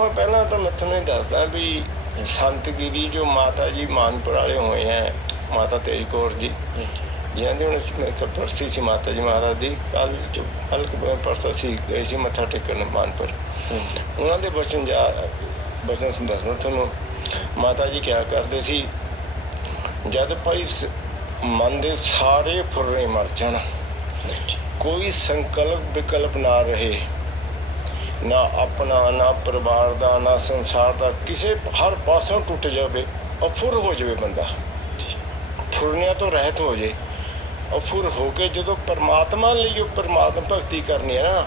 ਹੁਣ ਪਹਿਲਾਂ ਤਾਂ ਮੈਂ ਤੁਹਾਨੂੰ ਇਹ ਦੱਸਦਾ ਵੀ ਸੰਤਗਿਰੀ ਜੋ ਮਾਤਾ ਜੀ ਮਾਨਪੁਰ ਵਾਲੇ ਹੋਏ ਹੈ ਮਾਤਾ ਤੇਜ ਕੌਰ ਜੀ, ਜਿਨ੍ਹਾਂ ਦੇ ਹੁਣ ਅਸੀਂ ਮੇਰੇ ਕੋਲ ਪਰਸੀ ਸੀ ਮਾਤਾ ਜੀ ਮਹਾਰਾਜ ਦੀ ਕੱਲ ਜੋ ਕੱਲ ਪਰਸੋਂ ਸੀ ਗਏ ਸੀ ਮੱਥਾ ਟੇਕਣ ਮਾਨਪੁਰ। ਉਹਨਾਂ ਦੇ ਬਚਨ ਜਾ ਬਚਨ ਸੀ ਦੱਸਦਾ ਤੁਹਾਨੂੰ, ਮਾਤਾ ਜੀ ਕਿਆ ਕਰਦੇ ਸੀ, ਜਦ ਭਾਈ ਸ- ਮਨ ਦੇ ਸਾਰੇ ਫੁਰਨੇ ਮਰ ਜਾਣ, ਕੋਈ ਸੰਕਲਪ ਵਿਕਲਪ ਨਾ ਰਹੇ ਨਾ ਆਪਣਾ ਨਾ ਪਰਿਵਾਰ ਦਾ ਨਾ ਸੰਸਾਰ ਦਾ ਕਿਸੇ ਹਰ ਪਾਸੋਂ ਟੁੱਟ ਜਾਵੇ ਅਫੁਰ ਹੋ ਜਾਵੇ ਬੰਦਾ। ਫੁਰਨਿਆਂ ਤੋਂ ਰਹਿਤ ਹੋ ਜੇ ਅਫੁਰ ਹੋ ਕੇ ਜਦੋਂ ਪਰਮਾਤਮਾ ਲਈ ਉਹ ਪਰਮਾਤਮਾ ਭਗਤੀ ਕਰਨੀ ਹੈ ਨਾ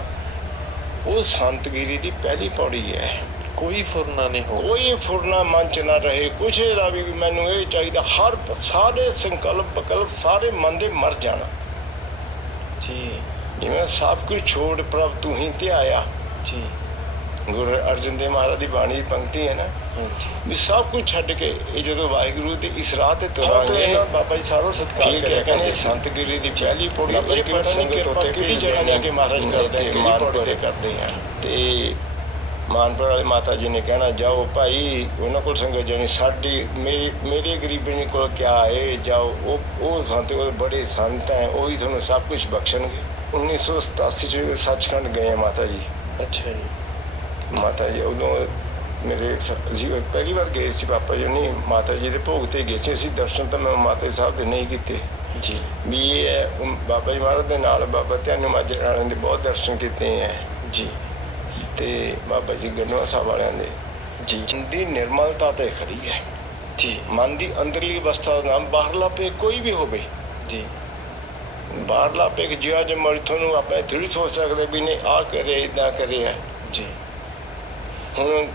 ਉਹ ਸੰਤਗਿਰੀ ਦੀ ਪਹਿਲੀ ਪੌੜੀ ਹੈ। ਕੋਈ ਫੁਰਨਾ ਨਹੀਂ ਹੋ ਕੋਈ ਫੁਰਨਾ ਮਨ ਚ ਨਾ ਰਹੇ ਕੁਛ ਇਹਦਾ ਵੀ ਮੈਨੂੰ ਇਹ ਚਾਹੀਦਾ ਹਰ ਸਾਰੇ ਸੰਕਲਪ ਵਿਕਲਪ ਸਾਰੇ ਮਨ ਦੇ ਮਰ ਜਾਣਾ। ਜੀ। ਜਿਵੇਂ ਸਭ ਕੁਝ ਛੋੜ ਪ੍ਰਭ ਤੂੰ ਹੀ ਧਿਆਇਆ ਜੀ। ਗੁਰੂ ਅਰਜਨ ਦੇਵ ਮਹਾਰਾਜ ਦੀ ਬਾਣੀ ਦੀ ਪੰਕਤੀ ਹੈ ਨਾ। ਵੀ ਸਭ ਕੁਝ ਛੱਡ ਕੇ ਇਹ ਜਦੋਂ ਵਾਹਿਗੁਰੂ ਦੀ ਇਸ ਰਾਹ ਤੇ ਤੁਰਾਂਗੇ ਨਾ ਬਾਬਾ ਜੀ ਸਾਰਾ ਸਤਿਕਾਰ ਕਰਿਆ ਕਹਿੰਦੇ ਸੰਤ ਗਿਰੀ ਦੀ ਪਹਿਲੀ ਪੌੜੀ ਇਹ ਪੜਨੀ ਕਿਰਪਾ ਕਿਹੜੀ ਜਗ੍ਹਾ ਜਾ ਕੇ ਮਹਾਰਾਜ ਕਰਦੇ ਕਿਹੜੀ ਪੌੜੀ ਤੇ ਕਰਦੇ ਆ ਤੇ ਮਾਨਪੁਰ ਵਾਲੇ ਮਾਤਾ ਜੀ ਨੇ ਕਹਿਣਾ ਜਾਓ ਭਾਈ ਉਹਨਾਂ ਕੋਲ ਸੰਗਤ ਜਾਣੀ ਸਾਡੀ ਮੇਰੀ ਮੇਰੇ ਗਰੀਬਣੀ ਕੋਲ ਕਿਆ ਹੈ ਜਾਓ। ਉਹ ਉਹ ਸੰਤ ਉਹ ਬੜੇ ਸੰਤ ਹੈ ਉਹ ਹੀ ਤੁਹਾਨੂੰ ਸਭ ਕੁਝ ਬਖਸ਼ਣਗੇ। 1987 ਚ ਸੱਚਖੰਡ ਗਏ ਆ ਮਾਤਾ ਜੀ। ਅੱਛਾ ਜੀ। ਮਾਤਾ ਜੀ ਉਦੋਂ ਮੇਰੇ ਸ- ਉਹ ਪਹਿਲੀ ਵਾਰ ਗਏ ਸੀ ਪਾਪਾ ਜੀ ਨਹੀਂ ਮਾਤਾ ਜੀ ਦੇ ਭੋਗ ਤੇ ਗਏ ਸੀ। ਅਸੀਂ ਦਰਸ਼ਨ ਤਾਂ ਮੈਂ ਮਾਤਾ ਜੀ ਸਾਹਿਬ ਦੇ ਨਹੀਂ ਕੀਤੇ। ਜੀ। ਵੀ ਇਹ ਹੈ ਬਾਬਾ ਜੀ ਮਹਾਰਾਜ ਦੇ ਨਾਲ ਬਾਬਾ ਧਿਆਨ ਮਾਜਰ ਵਾਲਿਆਂ ਦੇ ਬਹੁਤ ਦਰਸ਼ਨ ਕੀਤੇ ਹੈ। ਜੀ। ਤੇ ਬਾਬਾ ਜੀ ਗੰਡਵਾ ਸਾਹਿਬ ਵਾਲਿਆਂ ਦੇ। ਜੀ। ਮਨ ਦੀ ਨਿਰਮਲਤਾ ਤੇ ਖੜੀ ਹੈ। ਜੀ। ਮਨ ਦੀ ਅੰਦਰਲੀ ਅਵਸਥਾ ਦਾ ਨਾਮ ਬਾਹਰਲਾ ਪੇ ਕੋਈ ਵੀ ਹੋਵੇ। ਜੀ। ਬਾਹਰਲਾ ਪੇ ਜਿਹਾ ਜੇ ਮਰ ਤੁਹਾਨੂੰ ਆਪਾਂ ਥੋੜੀ ਸੋਚ ਸਕਦੇ ਵੀ ਨੇ ਆ ਕਰੇ ਇਦਾਂ ਕਰੇ ਜੀ। ਹੁਣ